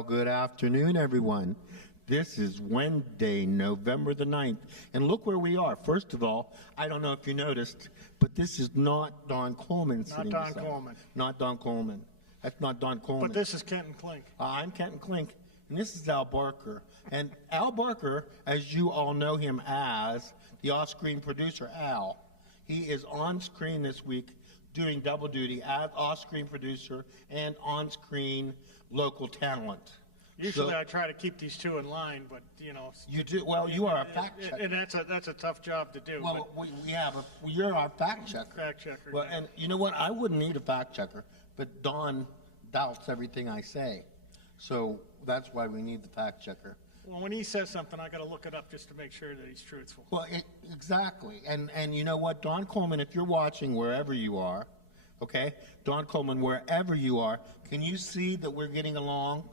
Well, good afternoon, everyone. This is Wednesday, November the 9th. And look where we are. First of all, I don't know if you noticed, but this is not Don Coleman sitting Not Don beside. Coleman. Not Don Coleman. That's not Don Coleman. But this is Kenton Klink. I'm Kenton Klink, and this is Al Barker. And Al Barker, as you all know him as, the off-screen producer, Al, he is on screen this week doing double duty as off-screen producer and on-screen local talent. Usually So- I try to keep these two in line, but you know. You do well. You are a fact checker. And that's a tough job to do. Well, you're our fact checker. Fact checker. Well, and you know what? I wouldn't need a fact checker, but Don doubts everything I say, so that's why we need the fact checker. Well, when he says something, I got to look it up just to make sure that he's truthful. Well, exactly. And you know what, Don Coleman, if you're watching wherever you are, okay, Don Coleman, wherever you are, can you see that we're getting along?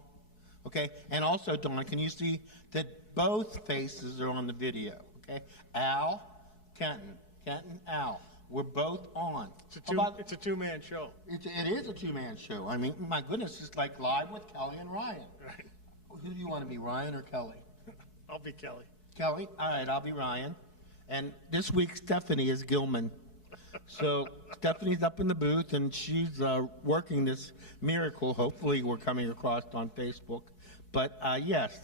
Okay, and also, Don, can you see that both faces are on the video? Okay, Al, Kenton, Al. We're both on. It's a two-man show. It is a two-man show. I mean, my goodness, it's like live with Kelly and Ryan. Right. Who do you want to be, Ryan or Kelly? I'll be Kelly. Kelly? All right, I'll be Ryan. And this week, Stephanie is Gilman. So Stephanie's up in the booth, and she's working this miracle. Hopefully, we're coming across on Facebook. But yes,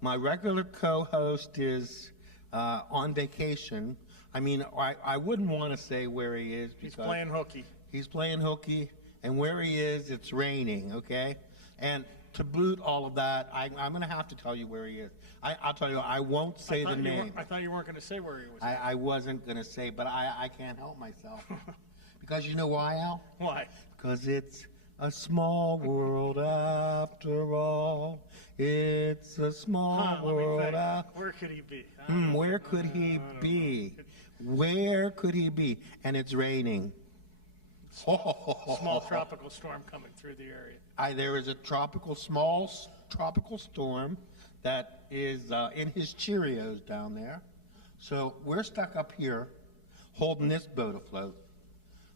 my regular co-host is on vacation. I mean, I wouldn't want to say where he is because He's playing hooky. He's playing hooky, and where he is, it's raining. Okay, and to boot all of that, I'm going to have to tell you where he is. I'll tell you, I won't say the name. I thought you weren't going to say where he was. I wasn't going to say, but I can't help myself. Because you know why, Al? Why? Because it's a small world after all. It's a small world after. Where could he be? Where could he be? Where could he be? And it's raining. Small tropical storm coming through the area. There is a small tropical storm that is in his Cheerios down there. So we're stuck up here holding this boat afloat.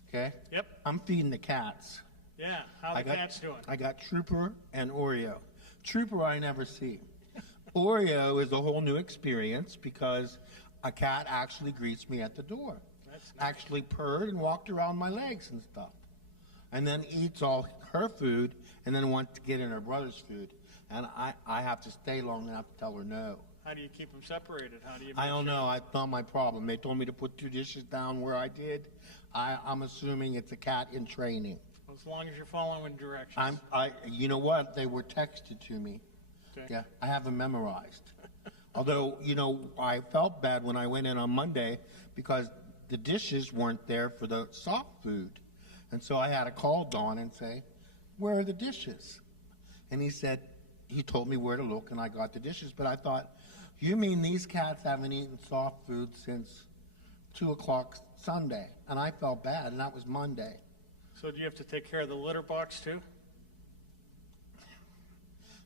Okay? Yep. I'm feeding the cats. Yeah. How the cats doing? I got Trooper and Oreo. Trooper I never see. Oreo is a whole new experience because a cat actually greets me at the door. That's nice. Actually purred and walked around my legs and stuff. And then eats all her food and then wants to get in her brother's food. And I have to stay long enough to tell her no. How do you keep them separated? How do you? I don't know. It's not my problem. They told me to put 2 dishes down where I did. I'm assuming it's a cat in training. As long as you're following directions. You know what? They were texted to me. Okay. Yeah, I have them memorized. Although, you know, I felt bad when I went in on Monday because the dishes weren't there for the soft food. And so I had to call Dawn and say, where are the dishes? And he told me where to look, and I got the dishes. But I thought, you mean these cats haven't eaten soft food since 2 o'clock Sunday? And I felt bad, and that was Monday. So do you have to take care of the litter box too?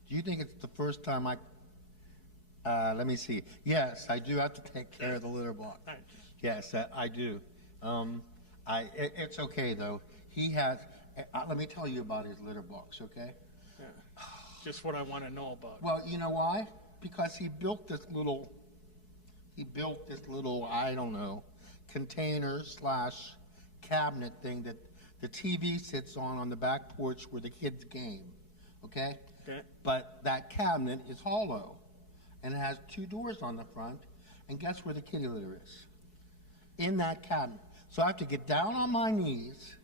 Do you think it's the first time let me see. Yes, I do have to take care of the litter box. Yes, I do. It's okay, though. He has, let me tell you about his litter box, okay? Yeah. Just what I want to know about. Well, you know why? Because he built this little, I don't know, container / cabinet thing that the TV sits on the back porch where the kids game, okay? Okay. But that cabinet is hollow, and it has 2 doors on the front, and guess where the kitty litter is? In that cabinet. So I have to get down on my knees,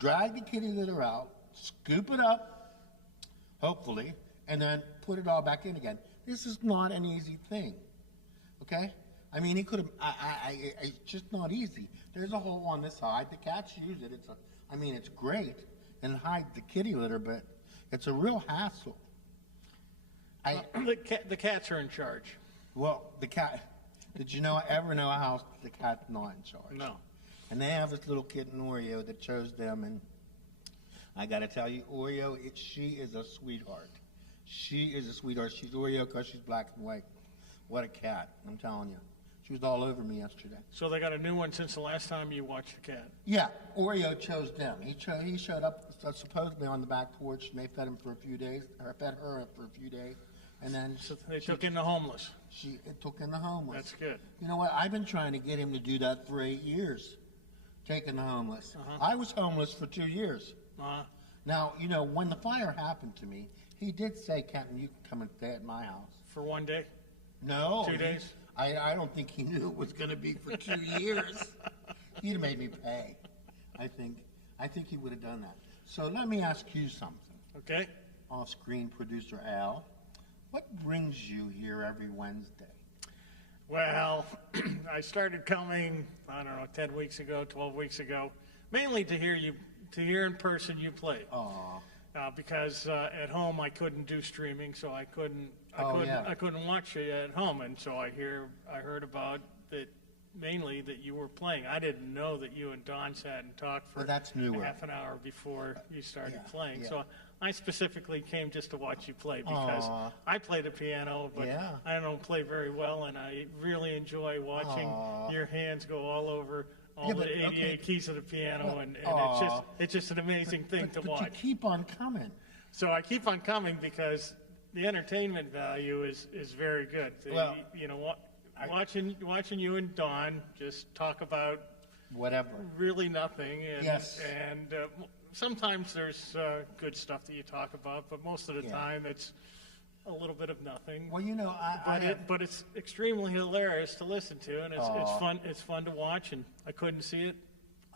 drag the kitty litter out, scoop it up, hopefully, and then put it all back in again. This is not an easy thing, okay? I mean, he could have, it's just not easy. There's a hole on this side. The cats use it. It's great and hide the kitty litter, but it's a real hassle. The cats are in charge. Well, the cat, did you ever know a house the cat's not in charge? No. And they have this little kitten, Oreo, that chose them, and I got to tell you, Oreo, she is a sweetheart. She is a sweetheart. She's Oreo because she's black and white. What a cat, I'm telling you. She was all over me yesterday. So they got a new one since the last time you watched the cat. Yeah, Oreo chose them. He showed up supposedly on the back porch, and they fed him for a few days, or fed her for a few days, and then So they took in the homeless. it took in the homeless. That's good. You know what? I've been trying to get him to do that for 8 years, taking the homeless. I was homeless for 2 years. Now, you know, when the fire happened to me, he did say, Kenton, you can come and stay at my house. For 1 day? No. 2 days? I don't think he knew it was going to be for 2 years. He'd have made me pay. I think he would have done that. So let me ask you something. Okay. Off-screen producer Al, what brings you here every Wednesday? Well, I started coming, I don't know, 10 weeks ago, 12 weeks ago, mainly to hear in person you play. Aw. Because at home I couldn't do streaming, so I couldn't watch it at home, and so I heard about that, mainly that you were playing. I didn't know that you and Don sat and talked for that's newer. half an hour before you started playing. Yeah. So I specifically came just to watch you play because I play the piano, but I don't play very well, and I really enjoy watching your hands go all over all the 88 keys of the piano, and it's just an amazing thing to watch. But you keep on coming. So I keep on coming because the entertainment value is very good. Well, you know what? Watching you and Don just talk about whatever, really nothing, and yes. and sometimes there's good stuff that you talk about, but most of the time it's a little bit of nothing. Well, you know, but it's extremely hilarious to listen to, and it's fun. It's fun to watch, and I couldn't see it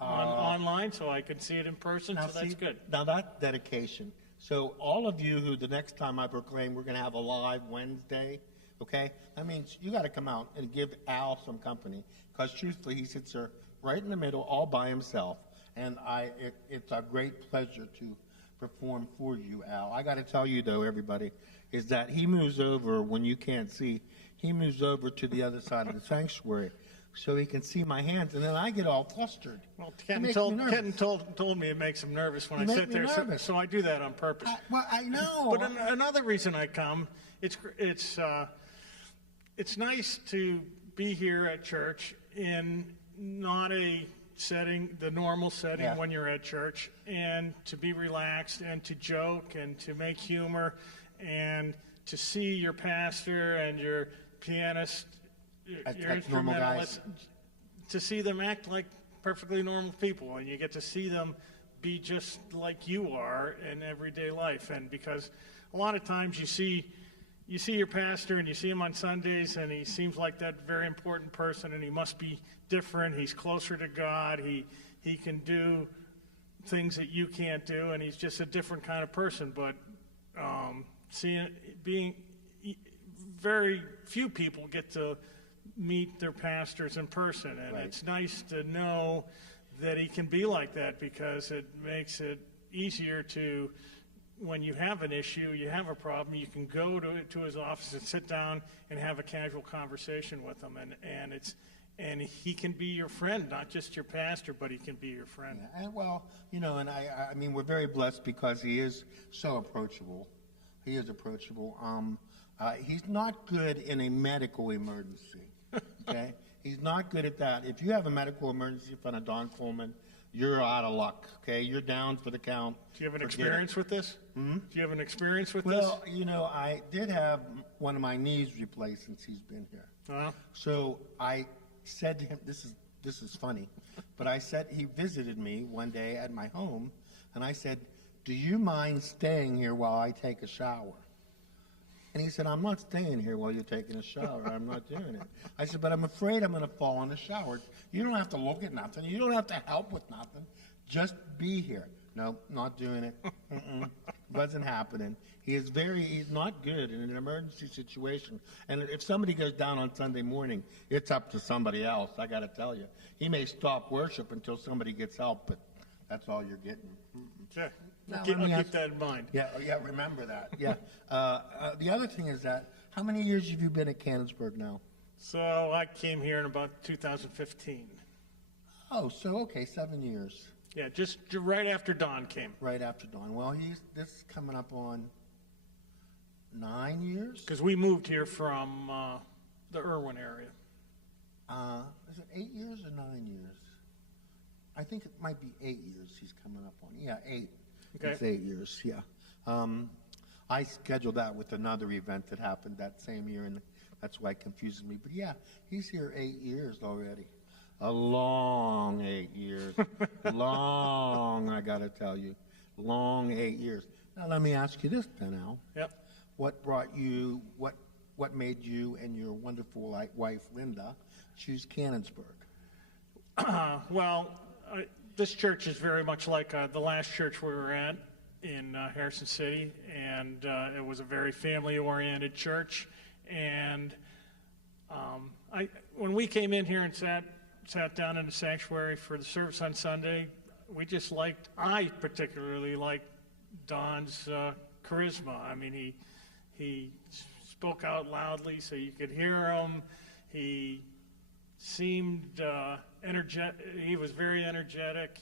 online, so I could see it in person. Now, so that's good. Now that's dedication. So all of you who the next time I proclaim we're going to have a live Wednesday, okay? That means you got to come out and give Al some company, because truthfully he sits there right in the middle all by himself, and it's a great pleasure to perform for you, Al. I got to tell you though, everybody, is that he moves over when you can't see. He moves over to the other side of the sanctuary so he can see my hands, and then I get all flustered. Well, Kenton told me it makes him nervous when I sit there, so I do that on purpose. I know. But another reason I come, it's nice to be here at church in not a setting, the normal setting when you're at church, and to be relaxed and to joke and to make humor and to see your pastor and your pianist, your instrumentalist, to see them act like perfectly normal people, and you get to see them be just like you are in everyday life. And because a lot of times you see your pastor and you see him on Sundays, and he seems like that very important person, and he must be different. He's closer to God. He can do things that you can't do, and he's just a different kind of person. But being very few people get to meet their pastors in person, and it's nice to know that he can be like that, because it makes it easier to, when you have an issue, you have a problem, you can go to his office and sit down and have a casual conversation with him, and he can be your friend, not just your pastor, but he can be your friend. Yeah, and well, you know, and I mean, we're very blessed because he is so approachable. He is approachable. He's not good in a medical emergency, okay? He's not good at that. If you have a medical emergency in front of Don Coleman, you're out of luck, okay? You're down for the count. Do you have an experience with this? Do you have an experience with this? Well, you know, I did have one of my knees replaced since he's been here. So I said to him, this is funny, but I said, he visited me one day at my home, and I said, do you mind staying here while I take a shower? And he said, I'm not staying here while you're taking a shower. I'm not doing it. I said, but I'm afraid I'm going to fall in the shower. You don't have to look at nothing. You don't have to help with nothing. Just be here. No, not doing it. Wasn't happening. He's not good in an emergency situation. And if somebody goes down on Sunday morning, it's up to somebody else, I got to tell you. He may stop worship until somebody gets help, but that's all you're getting. Sure. I'll keep that in mind. Yeah, remember that. Yeah. The other thing is that, how many years have you been at Canonsburg now? So I came here in about 2015. Oh, so okay, 7 years. Yeah, just right after Don came. Right after Don. Well, this is coming up on 9 years. Because we moved here from the Irwin area. Is it 8 years or 9 years? I think it might be 8 years he's coming up on. Yeah, 8. Okay. It's 8 years, yeah. I scheduled that with another event that happened that same year, and that's why it confuses me. But yeah, he's here 8 years already. A long 8 years. Long, I got to tell you. Long 8 years. Now, let me ask you this, then, Al. Yep. What made you and your wonderful wife, Linda, choose Canonsburg? Well, this church is very much like the last church we were at in Harrison City, and it was a very family-oriented church. And when we came in here and sat down in the sanctuary for the service on Sunday, I particularly liked Don's charisma. I mean, he spoke out loudly so you could hear him. He seemed energetic. He was very energetic.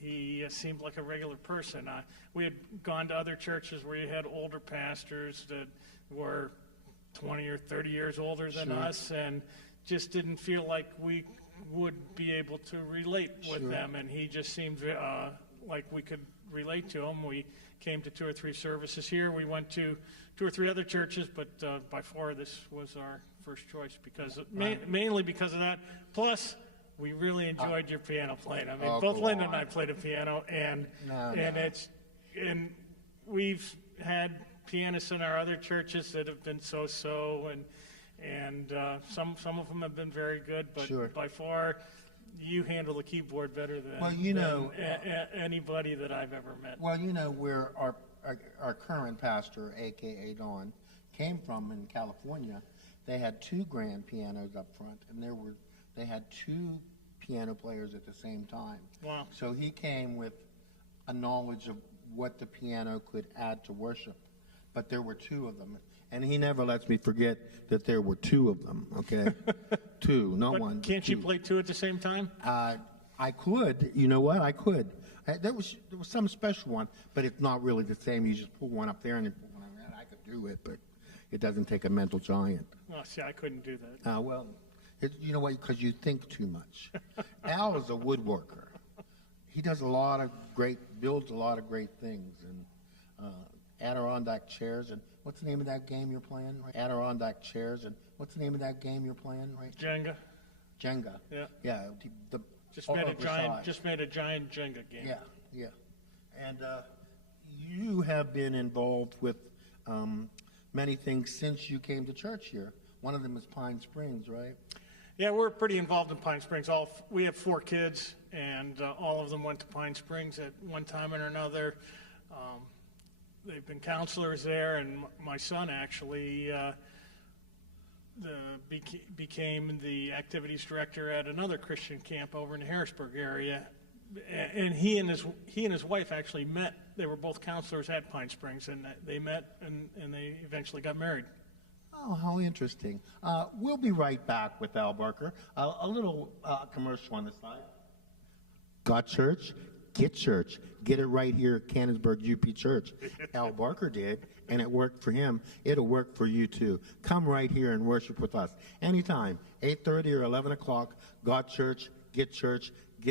He seemed like a regular person. We had gone to other churches where you had older pastors that were 20 or 30 years older than us, and just didn't feel like we would be able to relate with them. And he just seemed like we could relate to him. We came to 2 or 3 services here. We went to 2 or 3 other churches, but by far this was our first choice because mainly because of that. Plus, we really enjoyed your piano playing. I mean, both Linda and I played the piano, and we've had pianists in our other churches that have been so-so, and some of them have been very good, but by far you handle the keyboard better than anybody that I've ever met. Well, where our current pastor, a.k.a. Don, came from in California, they had 2 grand pianos up front, and they had 2 piano players at the same time. Wow. So he came with a knowledge of what the piano could add to worship, but there were 2 of them. And he never lets me forget that there were 2 of them, okay? 2, not but 1. Can't 2. you play 2 at the same time? I could. You know what? I could. There was some special one, but it's not really the same. You just pull one up there and you pull one up there. I could do it, but it doesn't take a mental giant. Well, see, I couldn't do that. Well, you know what? Because you think too much. Al is a woodworker. He does builds a lot of great things, and Adirondack chairs, and what's the name of that game you're playing? Right? Adirondack chairs, and what's the name of that game you're playing? Right? Jenga. Yeah. Yeah. Just made a giant Jenga game. Yeah. And you have been involved with many things since you came to church here. One of them is Pine Springs, right? Yeah, we're pretty involved in Pine Springs. We have 4 kids, and all of them went to Pine Springs at one time or another. They've been counselors there, and my son actually became the activities director at another Christian camp over in the Harrisburg area. And he and his wife actually met. They were both counselors at Pine Springs, and they met, and they eventually got married. Oh, how interesting. We'll be right back with Al Barker. A little commercial on the side. Got church? Get church. Get it right here at Canonsburg UP Church. Al Barker did, and it worked for him. It'll work for you, too. Come right here and worship with us. Anytime, 8:30 or 11 o'clock, Got church, get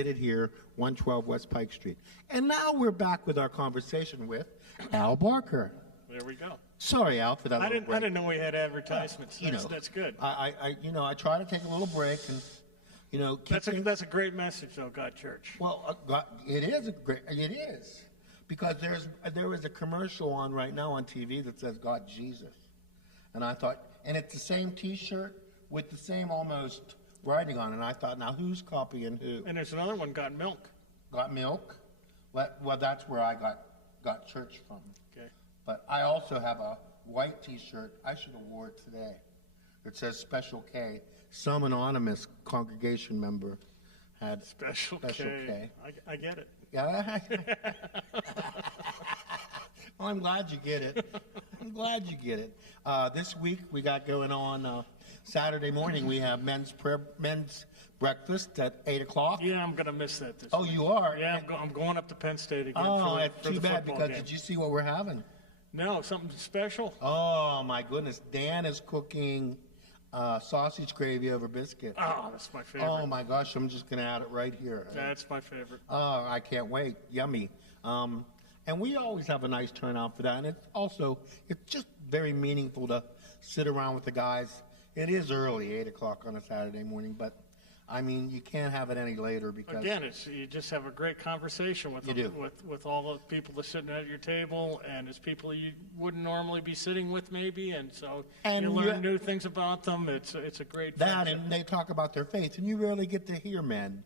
it here, 112 West Pike Street. And now we're back with our conversation with Al Barker. There we go. Sorry, Al, for that. I didn't know we had advertisements. That's good. I try to take a little break and, that's a great message, though, God Church. Well, it is, because there is a commercial on right now on TV that says God Jesus, and I thought, and it's the same T-shirt with the same almost writing on it. And I thought, now who's copying who? And there's another one, Got Milk. Got Milk? Well, that's where I got church from. Okay. But I also have a white T-shirt. I should have wore it today. It says Special K. Some anonymous congregation member had Special K. I get it. Yeah. Well, I'm glad you get it. This week we got going on Saturday morning. We have men's breakfast at 8 o'clock. Yeah, I'm going to miss that this week. You are? Yeah, I'm going up to Penn State again. Oh, for too the bad, because game. did you see what we're having? No, something special. Oh, my goodness. Dan is cooking Sausage gravy over biscuit. Oh, that's my favorite. Oh my gosh, I'm just going to add it right here. That's my favorite. Oh, I can't wait. Yummy. And we always have a nice turnout for that. And it's just very meaningful to sit around with the guys. It is early, 8 o'clock on a Saturday morning, but I mean, you can't have it any later because again, you just have a great conversation with them, with all the people that are sitting at your table, and it's people you wouldn't normally be sitting with, maybe, and so you learn new things about them. It's a great friendship. And they talk about their faith, and you rarely get to hear men,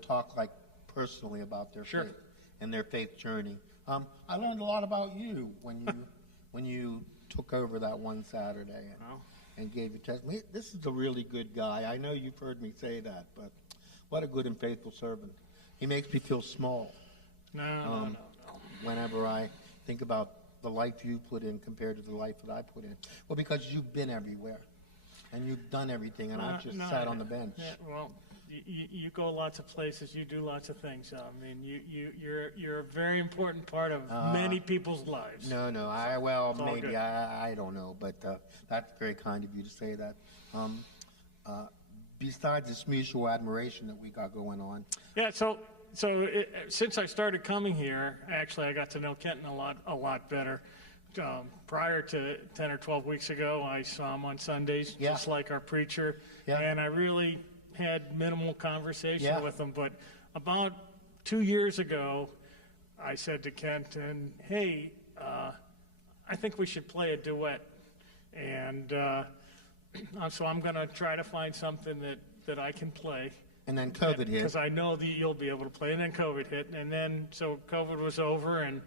talk like personally about their faith and their faith journey. I learned a lot about you when you took over that one Saturday. And gave your testimony. This is a really good guy. I know you've heard me say that, but what a good and faithful servant. He makes me feel small. No. Whenever I think about the life you put in compared to the life that I put in. Well, because you've been everywhere, and you've done everything, and I've just sat on the bench. Yeah, well, you go lots of places. You do lots of things. I mean, you're a very important part of many people's lives. No. Maybe I don't know, but that's very kind of you to say that. Besides this mutual admiration that we got going on. Yeah. So since I started coming here, actually, I got to know Kenton a lot better. Prior to 10 or 12 weeks ago, I saw him on Sundays, just like our preacher, and I really had minimal conversation with him. But about 2 years ago, I said to Kenton, hey, I think we should play a duet. And so I'm going to try to find something that I can play. And then COVID hit. Because I know that you'll be able to play. And then COVID hit. And then, so COVID was over. And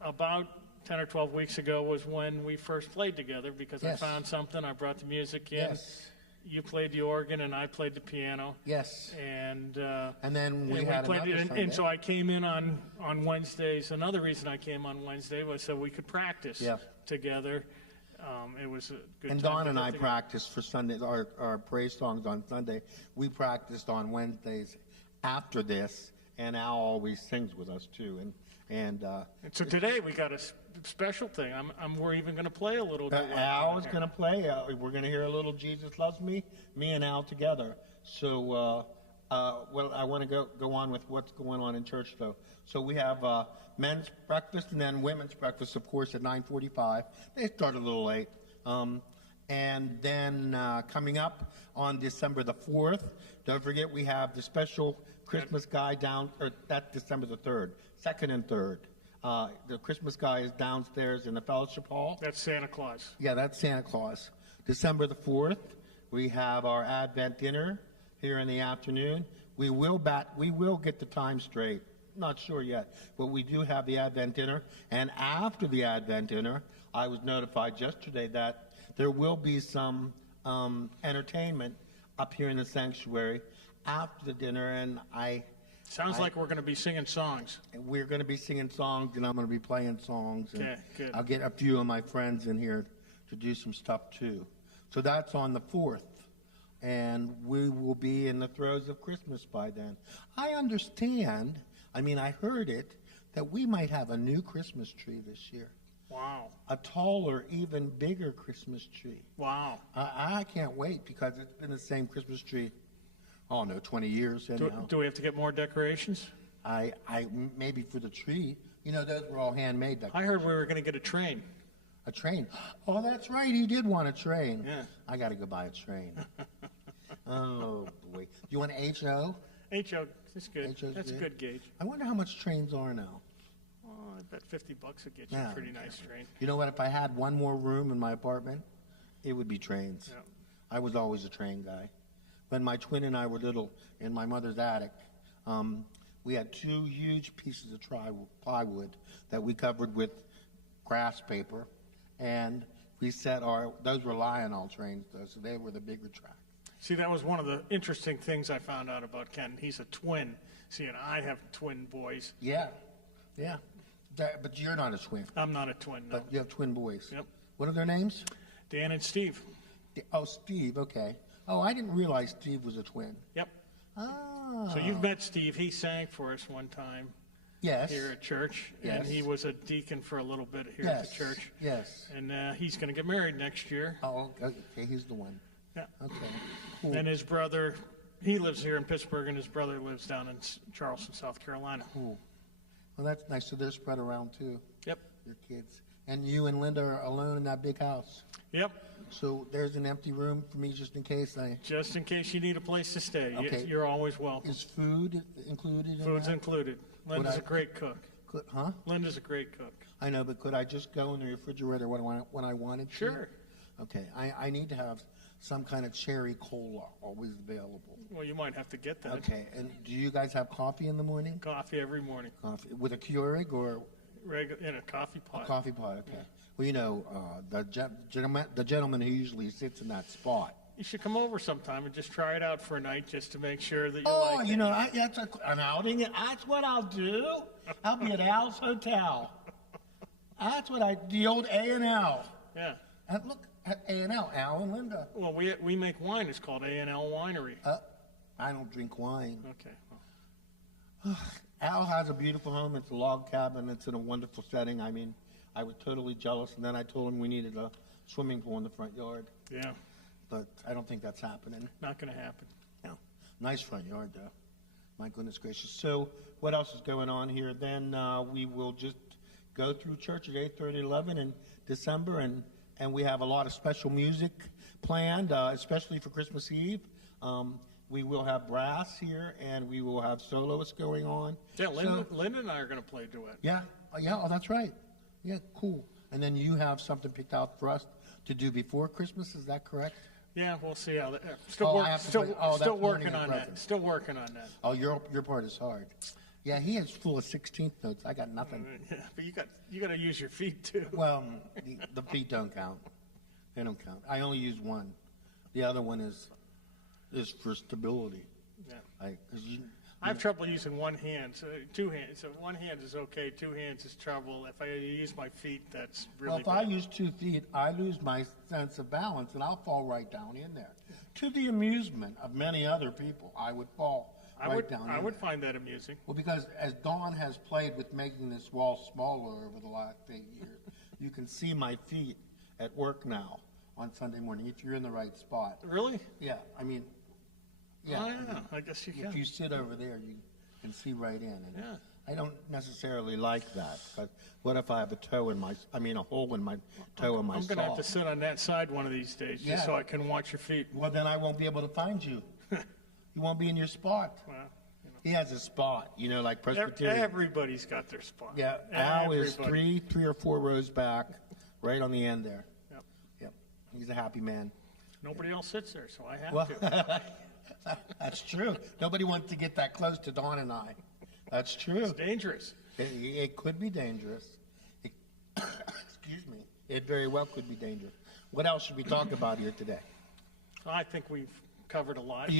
about 10 or 12 weeks ago was when we first played together, because I found something. I brought the music in. Yes. You played the organ and I played the piano. Yes. And then we had played another Sunday. And so I came in on Wednesdays. Another reason I came on Wednesday was so we could practice together. It was a good time. And Don and I practiced for Sunday, our praise songs on Sunday. We practiced on Wednesdays after this, and Al always sings with us too. And so today we got a special thing. We're even going to play a little. Al is going to play. We're going to hear a little "Jesus Loves Me." Me and Al together. So, I want to go on with what's going on in church, though. So we have men's breakfast and then women's breakfast, of course, at 9:45. They start a little late. And then coming up on December the 4th, don't forget we have the special Christmas guy that's December the 3rd, 2nd and 3rd. The Christmas guy is downstairs in the fellowship hall. That's Santa Claus. Yeah, that's Santa Claus. December the 4th, we have our Advent dinner here in the afternoon. We will get the time straight. Not sure yet, but we do have the Advent dinner. And after the Advent dinner, I was notified yesterday that there will be some entertainment up here in the sanctuary after the dinner, and Sounds like we're going to be singing songs. We're going to be singing songs, and I'm going to be playing songs. Okay, good. I'll get a few of my friends in here to do some stuff, too. So that's on the 4th, and we will be in the throes of Christmas by then. I understand, I heard it, that we might have a new Christmas tree this year. Wow. A taller, even bigger Christmas tree. Wow. I can't wait, because it's been the same Christmas tree 20 years. Do we have to get more decorations? I maybe for the tree. Those were all handmade. I heard we were going to get a train. A train? Oh, that's right. He did want a train. Yeah. I got to go buy a train. Oh, boy. You want an HO? HO, that's good. HO's that's good. A good gauge. I wonder how much trains are now. Oh, I bet $50 would get you a pretty nice train. You know what? If I had one more room in my apartment, it would be trains. Yeah. I was always a train guy. When my twin and I were little in my mother's attic, we had 2 huge pieces of plywood that we covered with grass paper, and we set those were Lionel trains, though, so they were the bigger tracks. See, that was one of the interesting things I found out about Ken. He's a twin. See, and I have twin boys. Yeah. But you're not a twin. I'm not a twin, no. But you have twin boys. Yep. What are their names? Dan and Steve. Oh, Steve, okay. Oh, I didn't realize Steve was a twin. Yep. Oh. So you've met Steve. He sang for us one time. Yes. Here at church. Yes. And he was a deacon for a little bit here at the church. Yes. And he's going to get married next year. Oh, okay. He's the one. Yeah. Okay. Cool. And his brother, he lives here in Pittsburgh, and his brother lives down in Charleston, South Carolina. Cool. Well, that's nice. So they're spread around too. Yep. Your kids. And you and Linda are alone in that big house. Yep. So there's an empty room for me just in case Just in case you need a place to stay. Okay. You're always welcome. Is food included in Food's that? included. Linda's a great cook. Huh? Linda's a great cook. I know, but could I just go in the refrigerator when I wanted to? Sure. Okay. I need to have some kind of cherry cola always available. Well, you might have to get that. Okay. And do you guys have coffee in the morning? Coffee every morning. Coffee with a Keurig or In a coffee pot. a coffee pot? Okay. Well, you know, the gentleman who usually sits in that spot. You should come over sometime and just try it out for a night just to make sure that you Oh, like you it. know, that's an outing. That's what I'll do. I'll be at Al's Hotel. That's what the old A&L. Yeah. And look at A&L, Al and Linda. Well, we make wine. It's called A&L Winery. I don't drink wine. Okay. Al has a beautiful home. It's a log cabin. It's in a wonderful setting. I mean, I was totally jealous, and then I told him we needed a swimming pool in the front yard. Yeah. But I don't think that's happening. Not going to happen. No. Nice front yard, though. My goodness gracious. So what else is going on here? Then we will just go through church at 8:30, 11 in December, and we have a lot of special music planned, especially for Christmas Eve. We will have brass here, and we will have soloists going on. Yeah, Linda and I are going to play a duet. Yeah, oh, that's right. Yeah, cool. And then you have something picked out for us to do before Christmas, is that correct? Yeah, we'll see how that. Oh, I have to Still play- oh, that's working learning a on that. present. Still working on that. Oh, your part is hard. Yeah, he is full of 16th notes. I got nothing. Yeah, but you got to use your feet too. Well, the feet don't count. They don't count. I only use one. The other one is for stability. Yeah. I have trouble using one hand, so two hands. So one hand is okay, two hands is trouble. If I use my feet, that's really if I bad. use 2 feet, I lose my sense of balance, and I'll fall right down in there. To the amusement of many other people, I would fall down in I would there. find that amusing. Well, because as Dawn has played with making this wall smaller over the last 8 years, you can see my feet at work now on Sunday morning, if you're in the right spot. Really? Yeah, I mean, yeah. Oh, yeah. I guess you If can. you sit over there, you can see right in. And Yeah. I don't necessarily like that, but what if I have a hole in my toe in my I'm going to have to sock? sit on that side one of these days Yeah. just so I can watch your feet. Well, then I won't be able to find you. You won't be in your spot. Well, He has a spot, like Presbyterian. everybody's got their spot. Yeah, Al is Everybody. three or four rows back, right on the end there. Yep. Yep, he's a happy man. Nobody else sits there, so I have Well, to. that's true. Nobody wants to get that close to Dawn and I. That's true. It's dangerous. It could be dangerous. Excuse me. It very well could be dangerous. What else should we talk about here today? I think we've covered a lot.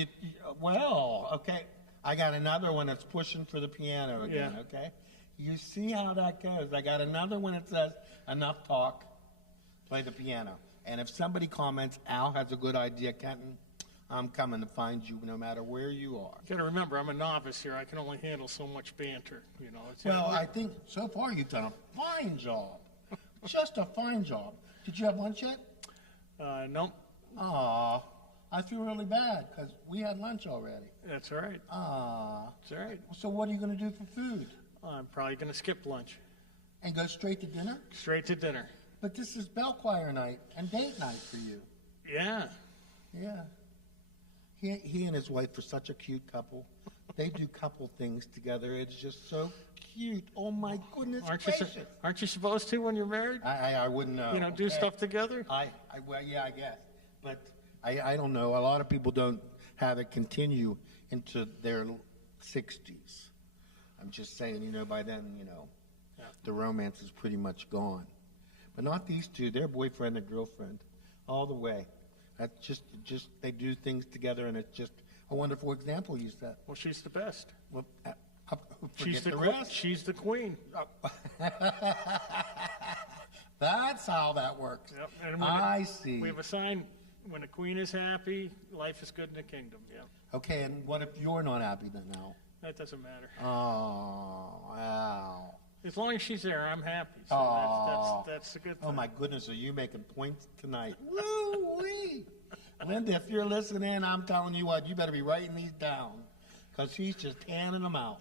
Well, okay. I got another one that's pushing for the piano again, Yeah. okay? You see how that goes. I got another one that says, enough talk, play the piano. And if somebody comments, Al has a good idea, Kenton, I'm coming to find you no matter where you are. You got to remember, I'm a novice here. I can only handle so much banter. It's Well, I think so far you've done a fine job. Just a fine job. Did you have lunch yet? Nope. Aw, I feel really bad because we had lunch already. That's all right. Aw. That's all right. So what are you going to do for food? I'm probably going to skip lunch. And go straight to dinner? Straight to dinner. But this is bell choir night and date night for you. Yeah. Yeah. He and his wife are such a cute couple. They do couple things together. It's just so cute. Oh my goodness gracious. Aren't you supposed to when you're married? I wouldn't know. Do stuff together? Well, yeah, I guess. But I don't know. A lot of people don't have it continue into their 60s. I'm just saying, by then, the romance is pretty much gone. But not these two. They're boyfriend and girlfriend all the way. That's just they do things together, and it's just a wonderful example you set. Well, she's the best. Well, She's forget the the rest. She's the queen. That's how that works. Yep. And I see. We have a sign: when a queen is happy, life is good in the kingdom. Yeah. Okay, and what if you're not happy then, Al? That doesn't matter. Oh, Al. As long as she's there, I'm happy. So Aw. that's a good thing. Oh my goodness, are you making points tonight? Woo-wee! Linda, if you're listening, I'm telling you what, you better be writing these down because she's just handing them out.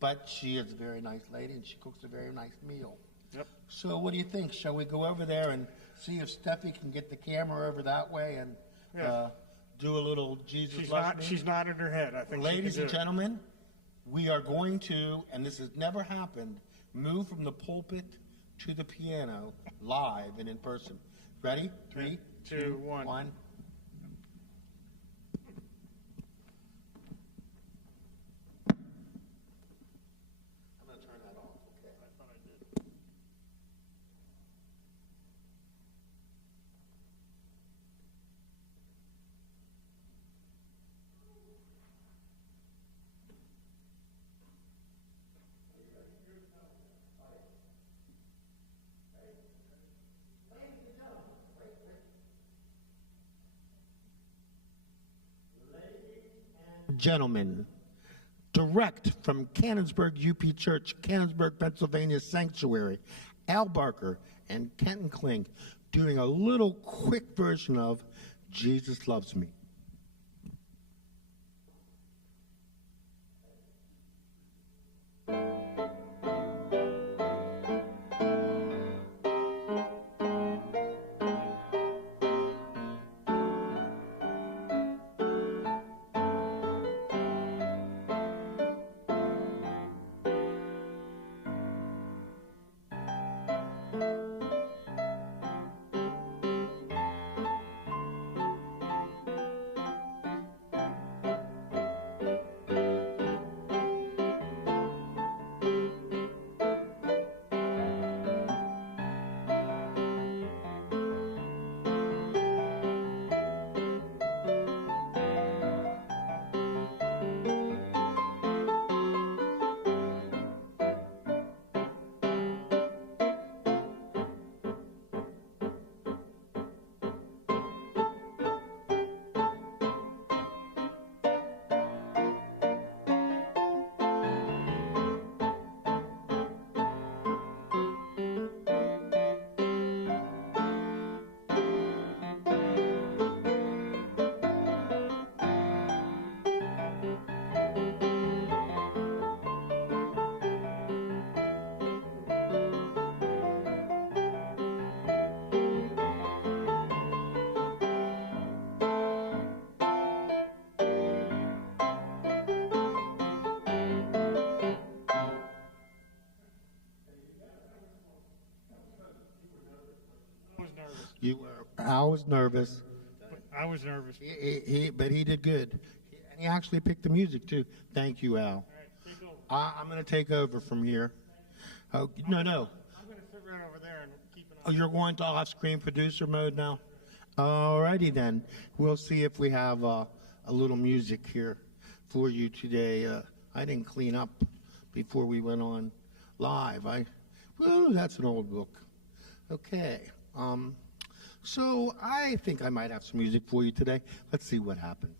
But she is a very nice lady, and she cooks a very nice meal. Yep. So what do you think? Shall we go over there and see if Steffi can get the camera over that way and do a little Jesus loves me? She's nodding her head. I think. Ladies and gentlemen, we are going to, and this has never happened, move from the pulpit to the piano live and in person. Ready? 3, 2, 1. I'm going to turn that off. Okay. I thought I did. Gentlemen, direct from Canonsburg UP Church, Canonsburg, Pennsylvania Sanctuary, Al Barker and Kenton Kling doing a little quick version of Jesus Loves Me. I was nervous. I was nervous. But he did good. And he actually picked the music, too. Thank you, Al. All right, take over. I'm going to take over from here. Oh, no. I'm going to sit right over there and keep it on. Oh, you're going to off-screen producer mode now? All righty, then. We'll see if we have a little music here for you today. I didn't clean up before we went on live. That's an old book. Okay. So I think I might have some music for you today. Let's see what happens.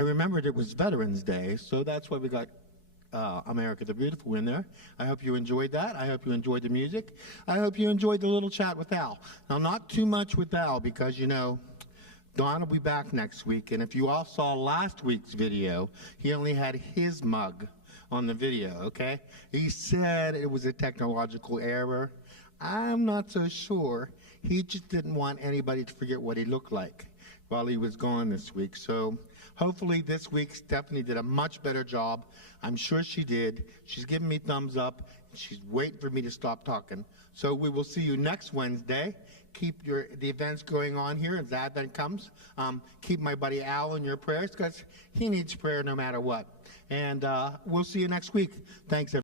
I remembered it was Veterans Day, so that's why we got America the Beautiful in there. I hope you enjoyed that. I hope you enjoyed the music. I hope you enjoyed the little chat with Al. Now, not too much with Al because, you know, Don will be back next week, and if you all saw last week's video, he only had his mug on the video, okay? He said it was a technological error. I'm not so sure. He just didn't want anybody to forget what he looked like while he was gone this week. So hopefully this week Stephanie did a much better job. I'm sure she did. She's giving me thumbs up. She's waiting for me to stop talking. So we will see you next Wednesday. Keep the events going on here as Advent comes. Keep my buddy Al in your prayers because he needs prayer no matter what. And we'll see you next week. Thanks, everybody.